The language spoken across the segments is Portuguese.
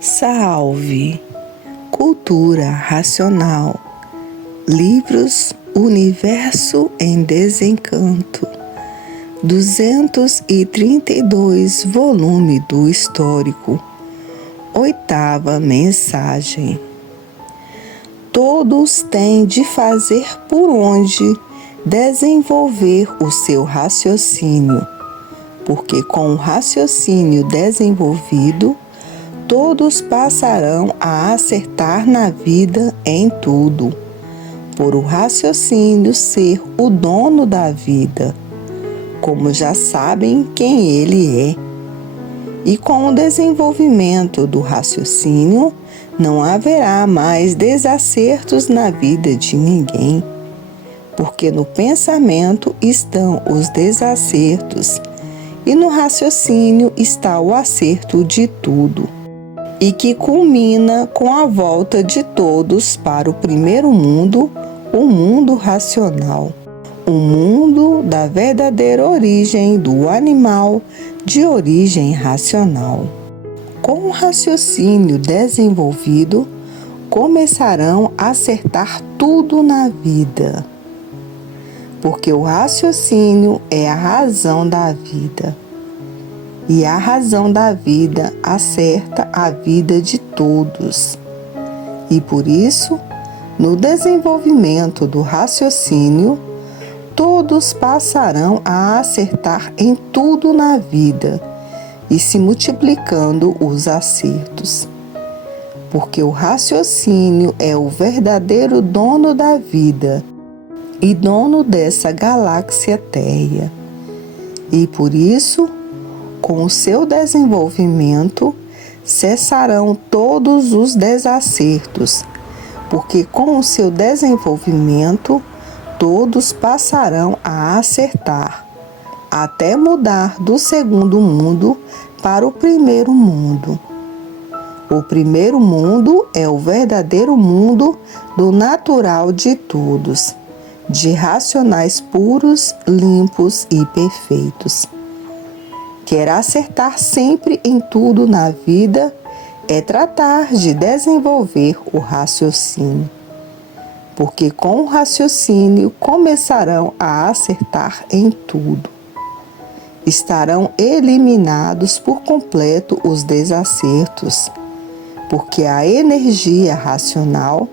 Salve! Cultura racional. Livros Universo em Desencanto. 232 volume do Histórico. 8ª mensagem. Todos têm de fazer por onde desenvolver o seu raciocínio, porque com o raciocínio desenvolvido, todos passarão a acertar na vida em tudo, por o raciocínio ser o dono da vida, como já sabem quem ele é. E com o desenvolvimento do raciocínio, não haverá mais desacertos na vida de ninguém, porque no pensamento estão os desacertos e no raciocínio está o acerto de tudo, e que culmina com a volta de todos para o primeiro mundo, o mundo racional, o mundo da verdadeira origem do animal de origem racional. Com o raciocínio desenvolvido, começarão a acertar tudo na vida, porque o raciocínio é a razão da vida. E a razão da vida acerta a vida de todos. E por isso, no desenvolvimento do raciocínio, todos passarão a acertar em tudo na vida e se multiplicando os acertos. Porque o raciocínio é o verdadeiro dono da vida e dono dessa galáxia Terra. E por isso, com o seu desenvolvimento, cessarão todos os desacertos, porque com o seu desenvolvimento, todos passarão a acertar, até mudar do segundo mundo para o primeiro mundo. O primeiro mundo é o verdadeiro mundo do natural de todos, de racionais puros, limpos e perfeitos. Quer acertar sempre em tudo na vida é tratar de desenvolver o raciocínio, porque com o raciocínio começarão a acertar em tudo. Estarão eliminados por completo os desacertos, porque a energia racional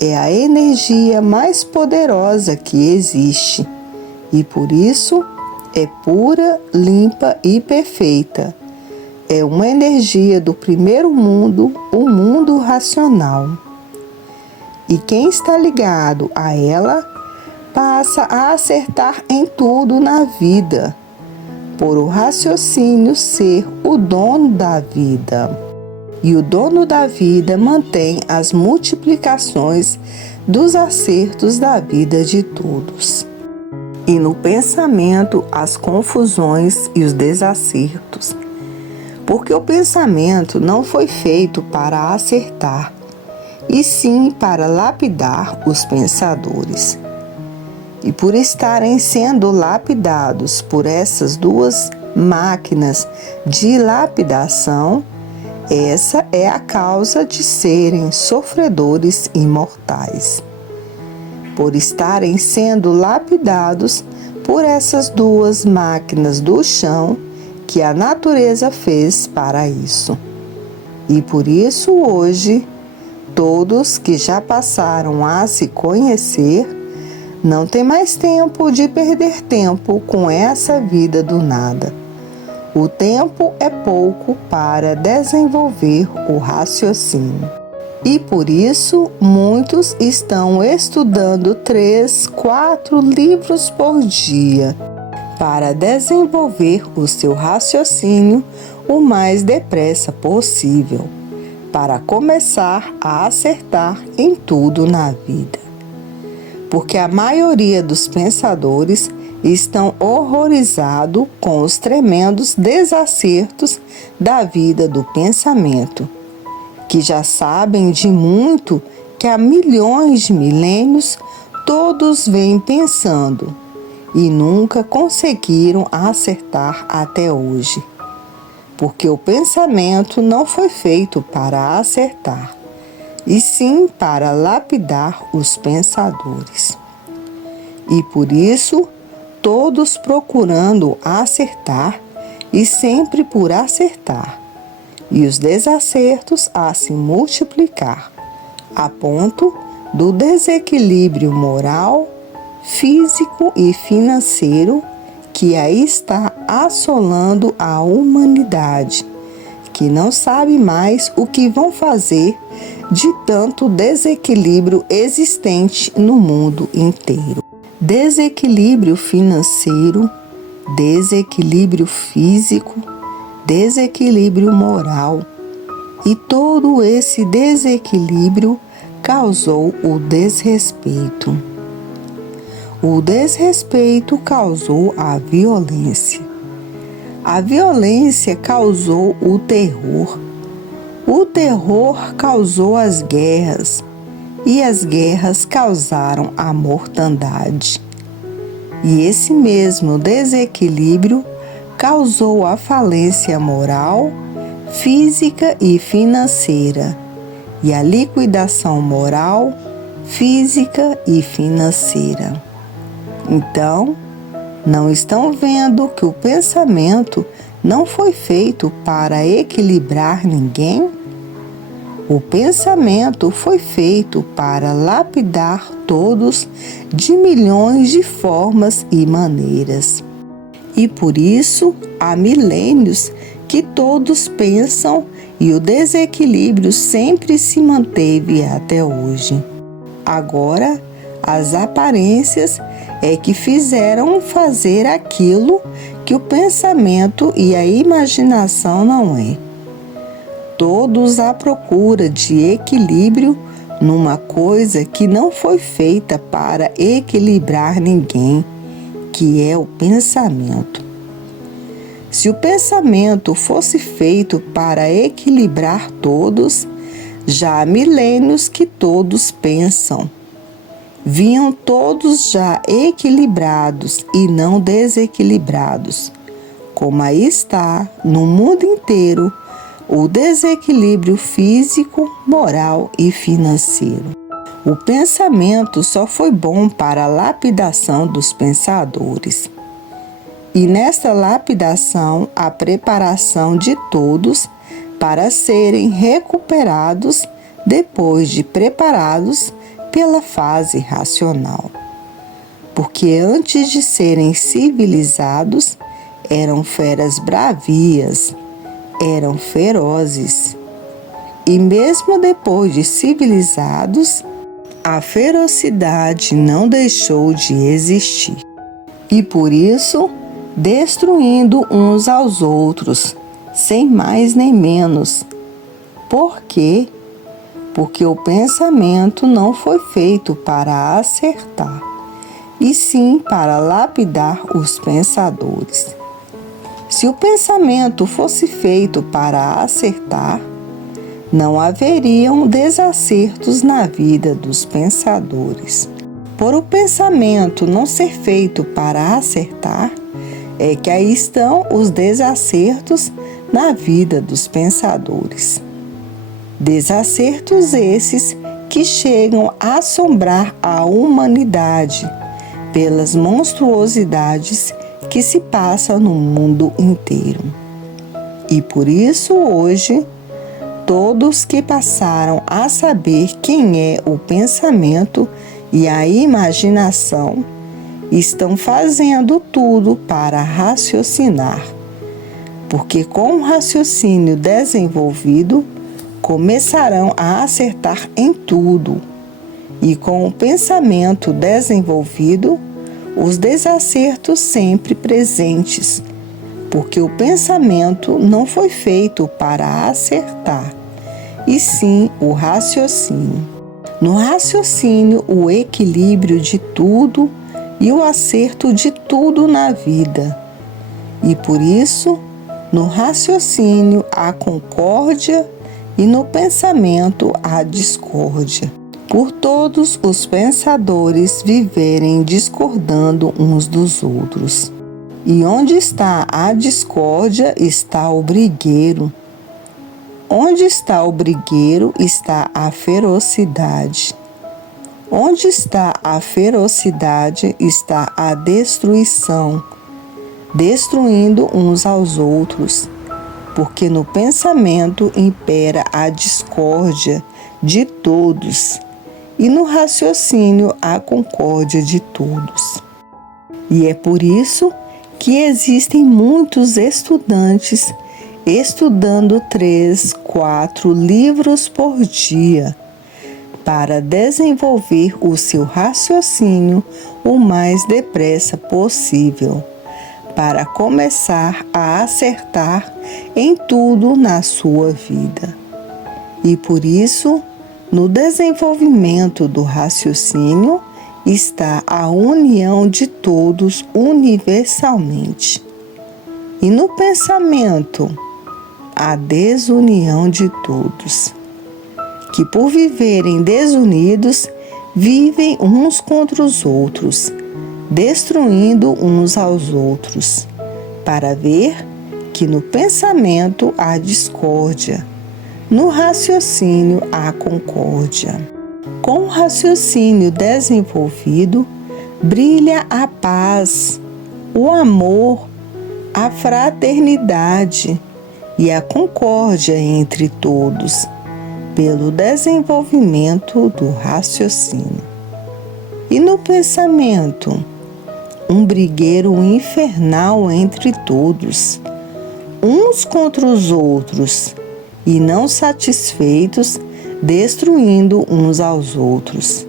é a energia mais poderosa que existe e por isso é pura, limpa e perfeita. É uma energia do primeiro mundo, o mundo racional. E quem está ligado a ela passa a acertar em tudo na vida, por o raciocínio ser o dono da vida. E o dono da vida mantém as multiplicações dos acertos da vida de todos. E no pensamento as confusões e os desacertos, porque o pensamento não foi feito para acertar, e sim para lapidar os pensadores. E por estarem sendo lapidados por essas duas máquinas de lapidação, essa é a causa de serem sofredores imortais. Por estarem sendo lapidados por essas duas máquinas do chão que a natureza fez para isso. E por isso hoje, todos que já passaram a se conhecer, não têm mais tempo de perder tempo com essa vida do nada. O tempo é pouco para desenvolver o raciocínio. E por isso, muitos estão estudando 3, 4 livros por dia para desenvolver o seu raciocínio o mais depressa possível, para começar a acertar em tudo na vida. Porque a maioria dos pensadores estão horrorizados com os tremendos desacertos da vida do pensamento, que já sabem de muito que há milhões de milênios todos vêm pensando e nunca conseguiram acertar até hoje. porque o pensamento não foi feito para acertar, e sim para lapidar os pensadores. E por isso, todos procurando acertar e sempre por acertar, e os desacertos a se multiplicar, a ponto do desequilíbrio moral, físico e financeiro que aí está assolando a humanidade, que não sabe mais o que vão fazer de tanto desequilíbrio existente no mundo inteiro. Desequilíbrio financeiro, desequilíbrio físico, desequilíbrio moral. E todo esse desequilíbrio causou o desrespeito. O desrespeito causou a violência. A violência causou o terror. O terror causou as guerras. E as guerras causaram a mortandade. E esse mesmo desequilíbrio causou a falência moral, física e financeira, e a liquidação moral, física e financeira. Então, não estão vendo que o pensamento não foi feito para equilibrar ninguém? O pensamento foi feito para lapidar todos de milhões de formas e maneiras. E por isso, há milênios que todos pensam e o desequilíbrio sempre se manteve até hoje. Agora, as aparências é que fizeram fazer aquilo que o pensamento e a imaginação não é. Todos à procura de equilíbrio numa coisa que não foi feita para equilibrar ninguém, que é o pensamento. Se o pensamento fosse feito para equilibrar todos, já há milênios que todos pensam. Vinham todos já equilibrados e não desequilibrados, como aí está no mundo inteiro o desequilíbrio físico, moral e financeiro. O pensamento só foi bom para a lapidação dos pensadores. E nesta lapidação, a preparação de todos para serem recuperados depois de preparados pela fase racional. Porque antes de serem civilizados, eram feras bravias, eram ferozes. E mesmo depois de civilizados, a ferocidade não deixou de existir. E por isso, destruindo uns aos outros, sem mais nem menos. Por quê? Porque o pensamento não foi feito para acertar, e sim para lapidar os pensadores. Se o pensamento fosse feito para acertar, não haveriam desacertos na vida dos pensadores. Por o pensamento não ser feito para acertar, é que aí estão os desacertos na vida dos pensadores. Desacertos esses que chegam a assombrar a humanidade pelas monstruosidades que se passam no mundo inteiro. E por isso hoje, todos que passaram a saber quem é o pensamento e a imaginação estão fazendo tudo para raciocinar, porque com o raciocínio desenvolvido, começarão a acertar em tudo, e com o pensamento desenvolvido, os desacertos sempre presentes, porque o pensamento não foi feito para acertar, e sim o raciocínio. No raciocínio, o equilíbrio de tudo e o acerto de tudo na vida. E por isso, no raciocínio, a concórdia e no pensamento a discórdia, por todos os pensadores viverem discordando uns dos outros. E onde está a discórdia, está o brigueiro. Onde está o brigueiro, está a ferocidade. Onde está a ferocidade, está a destruição, destruindo uns aos outros, porque no pensamento impera a discórdia de todos, e no raciocínio a concórdia de todos. E é por isso que existem muitos estudantes estudando 3, 4 livros por dia, para desenvolver o seu raciocínio o mais depressa possível, para começar a acertar em tudo na sua vida. E por isso, no desenvolvimento do raciocínio está a união de todos universalmente. E no pensamento, a desunião de todos, que por viverem desunidos, vivem uns contra os outros, destruindo uns aos outros, para ver que no pensamento há discórdia, no raciocínio há concórdia. Com o raciocínio desenvolvido, brilha a paz, o amor, a fraternidade e a concórdia entre todos, pelo desenvolvimento do raciocínio. E no pensamento, um brigueiro infernal entre todos, uns contra os outros, e não satisfeitos, destruindo uns aos outros.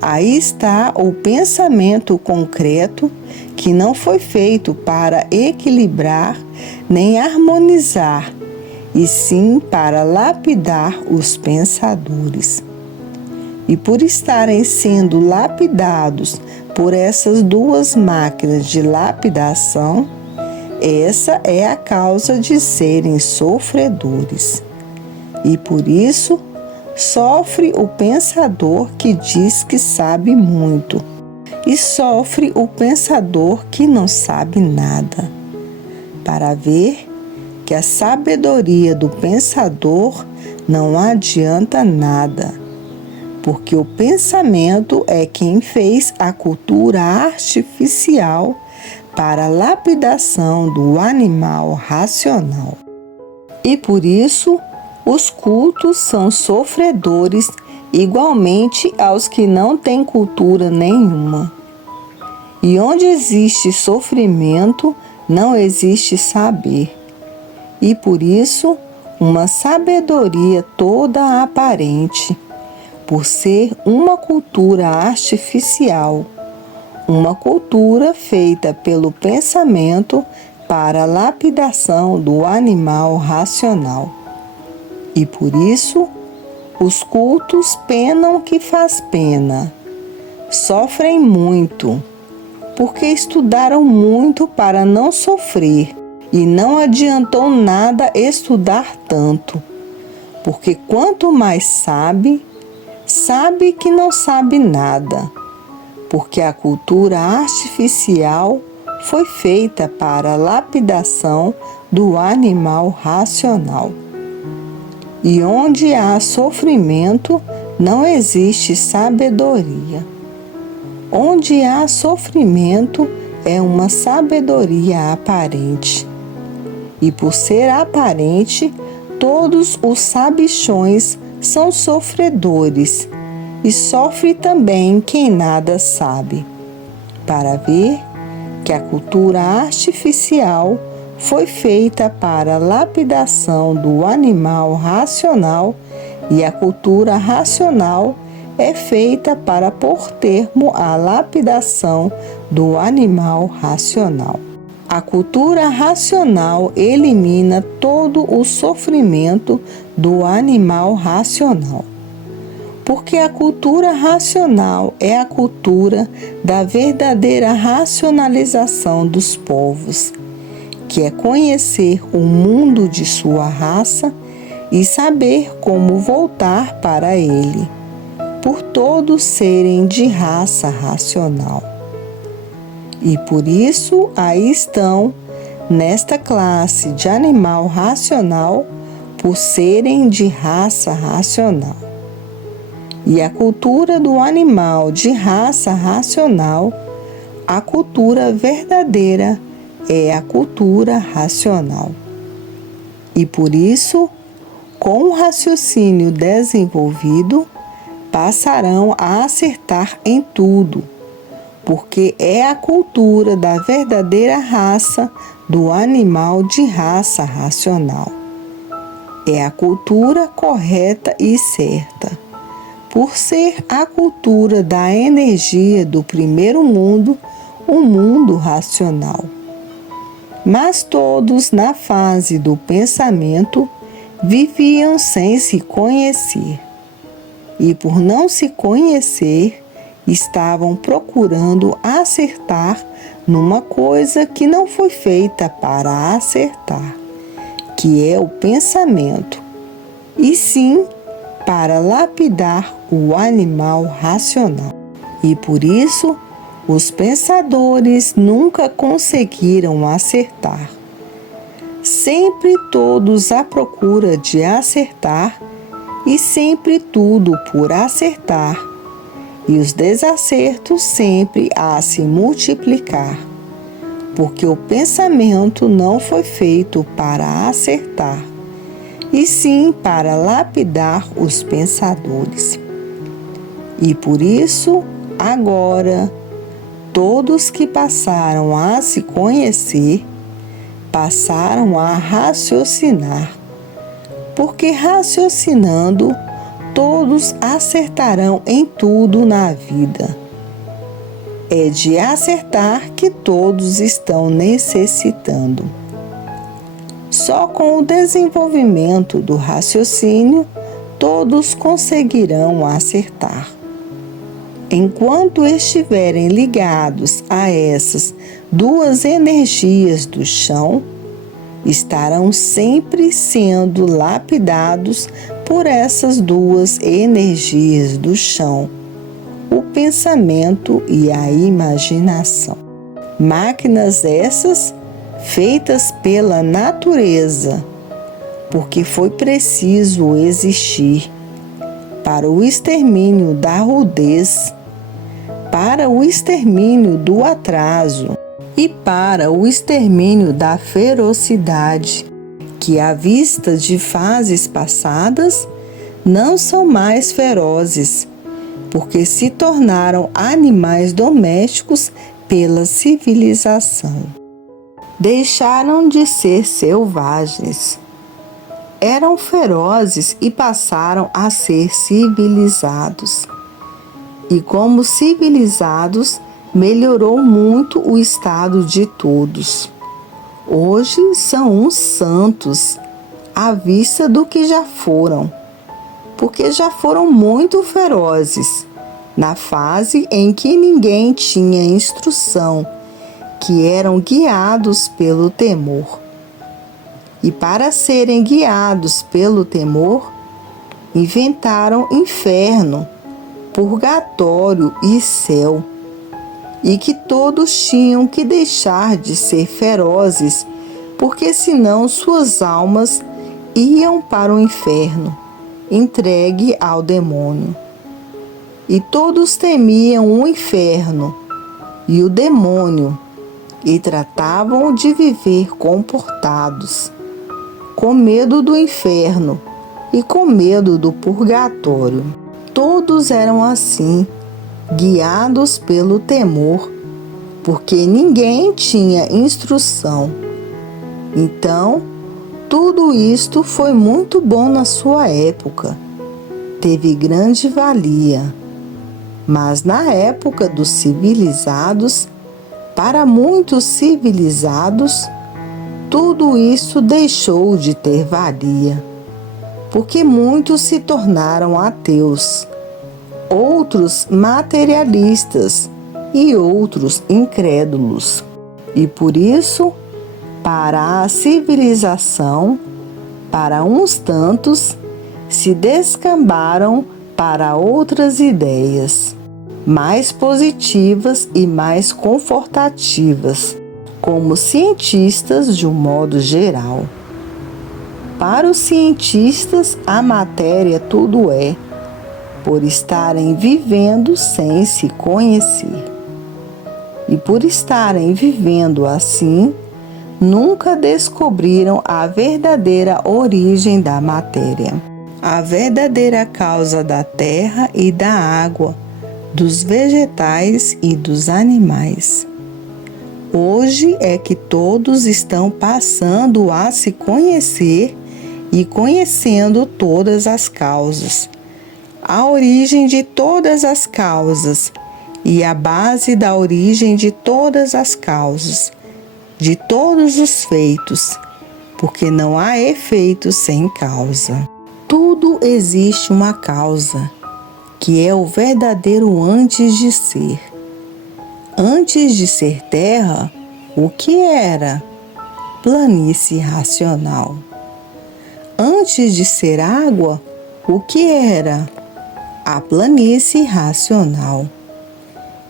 Aí está o pensamento concreto que não foi feito para equilibrar nem harmonizar, e sim para lapidar os pensadores. E por estarem sendo lapidados por essas duas máquinas de lapidação, essa é a causa de serem sofredores. E por isso, sofre o pensador que diz que sabe muito, e sofre o pensador que não sabe nada, para ver que a sabedoria do pensador não adianta nada, porque o pensamento é quem fez a cultura artificial para a lapidação do animal racional. E por isso, os cultos são sofredores igualmente aos que não têm cultura nenhuma. E onde existe sofrimento, não existe saber. E por isso, uma sabedoria toda aparente, por ser uma cultura artificial, uma cultura feita pelo pensamento para a lapidação do animal racional. E por isso, os cultos penam que faz pena, sofrem muito, porque estudaram muito para não sofrer, e não adiantou nada estudar tanto, porque quanto mais sabe, sabe que não sabe nada, porque a cultura artificial foi feita para a lapidação do animal racional. E onde há sofrimento, não existe sabedoria. Onde há sofrimento, é uma sabedoria aparente. E por ser aparente, todos os sabichões são sofredores, e sofre também quem nada sabe, para ver que a cultura artificial foi feita para a lapidação do animal racional, e a cultura racional é feita para pôr termo à lapidação do animal racional. A cultura racional elimina todo o sofrimento do animal racional, porque a cultura racional é a cultura da verdadeira racionalização dos povos, que é conhecer o mundo de sua raça e saber como voltar para ele, por todos serem de raça racional. E por isso aí estão nesta classe de animal racional por serem de raça racional. E a cultura do animal de raça racional, a cultura verdadeira é a cultura racional. E por isso, com o raciocínio desenvolvido, passarão a acertar em tudo, porque é a cultura da verdadeira raça do animal de raça racional. É a cultura correta e certa, por ser a cultura da energia do primeiro mundo, o mundo racional. Mas todos, na fase do pensamento, viviam sem se conhecer. E por não se conhecer, estavam procurando acertar numa coisa que não foi feita para acertar, que é o pensamento, e sim para lapidar o animal racional. E por isso, os pensadores nunca conseguiram acertar. Sempre todos à procura de acertar e sempre tudo por acertar, e os desacertos sempre a se multiplicar, porque o pensamento não foi feito para acertar, e sim para lapidar os pensadores. E por isso, agora, todos que passaram a se conhecer, passaram a raciocinar, porque raciocinando, todos acertarão em tudo na vida. É de acertar que todos estão necessitando. Só com o desenvolvimento do raciocínio, todos conseguirão acertar. Enquanto estiverem ligados a essas duas energias do chão, estarão sempre sendo lapidados por essas duas energias do chão, o pensamento e a imaginação. Máquinas essas feitas pela natureza, porque foi preciso existir para o extermínio da rudez, para o extermínio do atraso e para o extermínio da ferocidade, que à vista de fases passadas não são mais ferozes, porque se tornaram animais domésticos pela civilização. Deixaram de ser selvagens. Eram ferozes e passaram a ser civilizados. E como civilizados, melhorou muito o estado de todos. Hoje são uns santos, à vista do que já foram, porque já foram muito ferozes, na fase em que ninguém tinha instrução, que eram guiados pelo temor. E para serem guiados pelo temor, inventaram inferno, purgatório e céu, e que todos tinham que deixar de ser ferozes, porque senão suas almas iam para o inferno, entregue ao demônio. E todos temiam o inferno e o demônio, e tratavam de viver comportados, com medo do inferno e com medo do purgatório. Todos eram assim, guiados pelo temor, porque ninguém tinha instrução. Então, tudo isto foi muito bom na sua época, teve grande valia. Mas na época dos civilizados, para muitos civilizados, tudo isso deixou de ter valia, porque muitos se tornaram ateus, outros materialistas e outros incrédulos. E por isso, para a civilização, para uns tantos, se descambaram para outras ideias. mais positivas e mais confortativas, como cientistas de um modo geral. Para os cientistas, a matéria tudo é, por estarem vivendo sem se conhecer. E por estarem vivendo assim, nunca descobriram a verdadeira origem da matéria, a verdadeira causa da terra e da água, dos vegetais e dos animais. Hoje é que todos estão passando a se conhecer e conhecendo todas as causas, a origem de todas as causas e a base da origem de todas as causas, de todos os feitos, porque não há efeito sem causa. Tudo existe uma causa, que é o verdadeiro antes de ser. Antes de ser terra, o que era? Planície racional. Antes de ser água, o que era? A planície racional,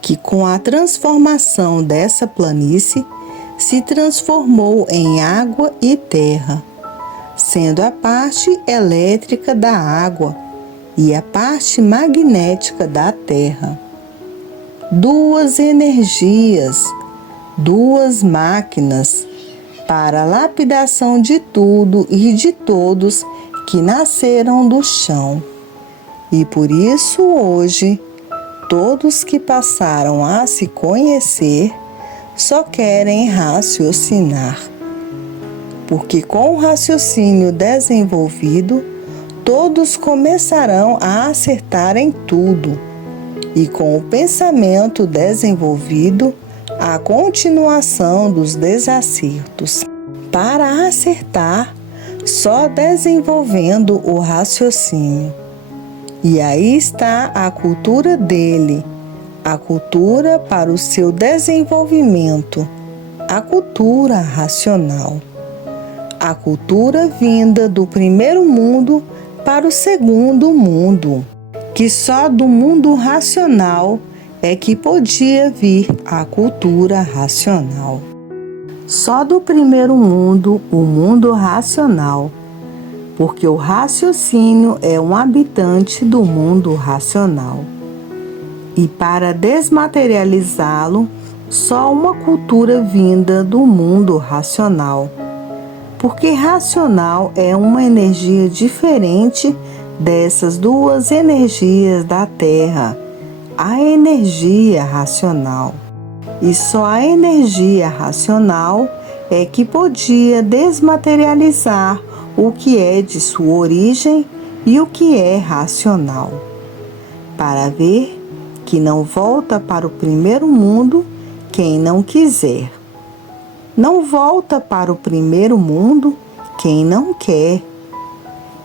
que com a transformação dessa planície se transformou em água e terra, sendo a parte elétrica da água e a parte magnética da terra. Duas energias, duas máquinas, para a lapidação de tudo e de todos que nasceram do chão. E por isso hoje, todos que passaram a se conhecer só querem raciocinar. Porque com o raciocínio desenvolvido, todos começarão a acertar em tudo. E com o pensamento desenvolvido, a continuação dos desacertos. Para acertar, só desenvolvendo o raciocínio. E aí está a cultura dele, a cultura para o seu desenvolvimento, a cultura racional. A cultura vinda do primeiro mundo para o segundo mundo, que só do mundo racional é que podia vir a cultura racional. Só do primeiro mundo, o mundo racional, porque o raciocínio é um habitante do mundo racional. E para desmaterializá-lo, só uma cultura vinda do mundo racional, porque racional é uma energia diferente dessas duas energias da Terra, a energia racional. E só a energia racional é que podia desmaterializar o que é de sua origem e o que é racional, para ver que não volta para o primeiro mundo quem não quiser. Não volta para o primeiro mundo quem não quer.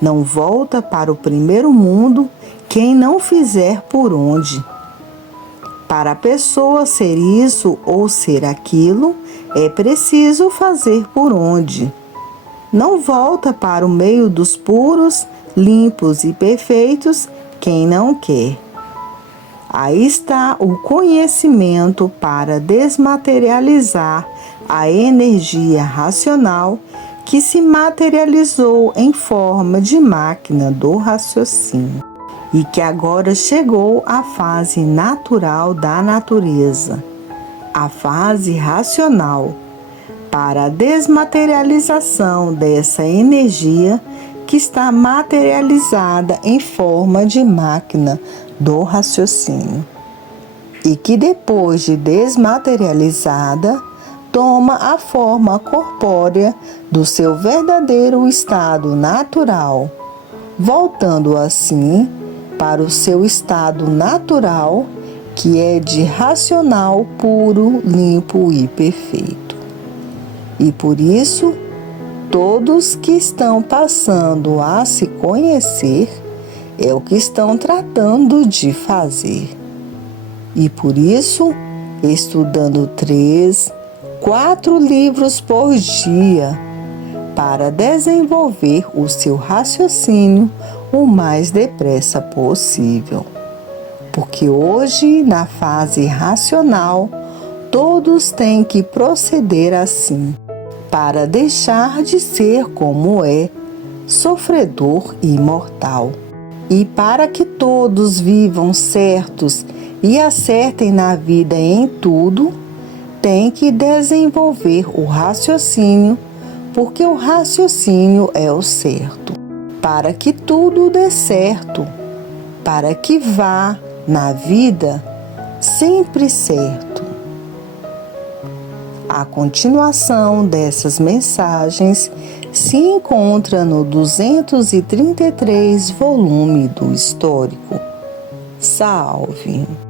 Não volta para o primeiro mundo quem não fizer por onde. Para a pessoa ser isso ou ser aquilo, é preciso fazer por onde. Não volta para o meio dos puros, limpos e perfeitos quem não quer. Aí está o conhecimento para desmaterializar a energia racional que se materializou em forma de máquina do raciocínio e que agora chegou à fase natural da natureza, a fase racional, para a desmaterialização dessa energia que está materializada em forma de máquina do raciocínio e que depois de desmaterializada toma a forma corpórea do seu verdadeiro estado natural, voltando assim para o seu estado natural, que é de racional puro, limpo e perfeito. E por isso, todos que estão passando a se conhecer é o que estão tratando de fazer. E por isso, estudando 3, 4 livros por dia, para desenvolver o seu raciocínio o mais depressa possível. porque hoje, na fase racional, todos têm que proceder assim, para deixar de ser como é, sofredor e mortal. E para que todos vivam certos e acertem na vida em tudo, tem que desenvolver o raciocínio, porque o raciocínio é o certo. Para que tudo dê certo, para que vá na vida sempre certo. A continuação dessas mensagens se encontra no 233 volume do Histórico. Salve!